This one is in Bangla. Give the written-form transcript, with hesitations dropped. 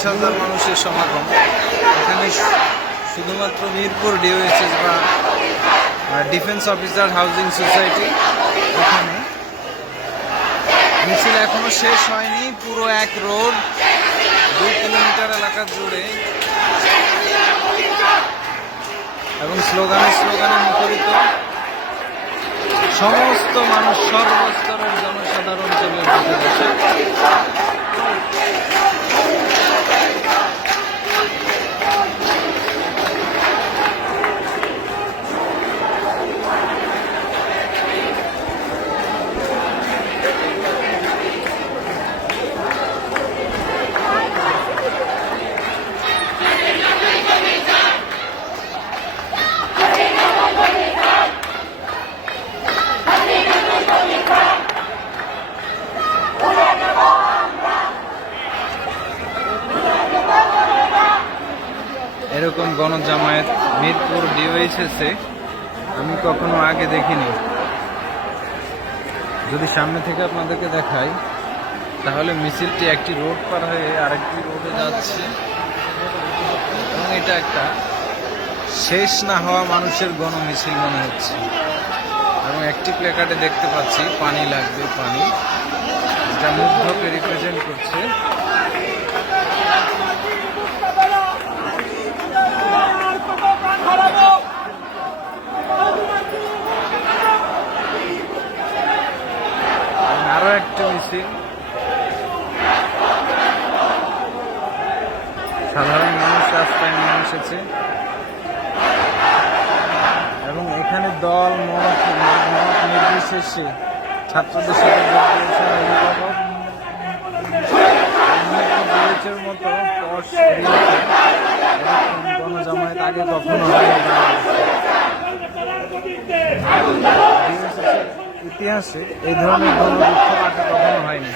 30,000 মানুষের সমাগম। এখানে শুধুমাত্র মিরপুর ডিওএইচএস বা ডিফেন্স অফিসার হাউজিং সোসাইটি, এখানে মিছিল এখনো শেষ হয়নি। পুরো এক রোড 2 কিলোমিটার এলাকা জুড়ে এবং স্লোগানে স্লোগানে মুখরিত। সমস্ত মানুষ, সর্বস্তরের জনসাধারণ চলে এসেছে। এরকম গণজামায়াত মিরপুর ডিওএইচএসে আমি কখনো আগে দেখিনি। যদি সামনে থেকে আপনাদেরকে দেখাই তাহলে মিছিলটি একটি রোড পার হয়ে আরেকটি রোডে যাচ্ছে এবং এটা একটা শেষ না হওয়া মানুষের গণমিছিল মনে হচ্ছে। এবং একটি প্ল্যাকার্ডে দেখতে পাচ্ছি পানি লাগবে, পানি, যা মুগ্ধকে রিপ্রেজেন্ট করছে। আরো একটা মিছিল, সাধারণ মানুষ রাস্তায় নেমে এসেছে এবং এখানে দল মত নির্বিশেষে ছাত্রদের সাথে যোগ দিয়েছেন অভিভাবক। মতো গণজামায়াত আগে কখনো ইতিহাসে এই ধরনের গণবিক্ষোভ আগে কখনো হয়নি।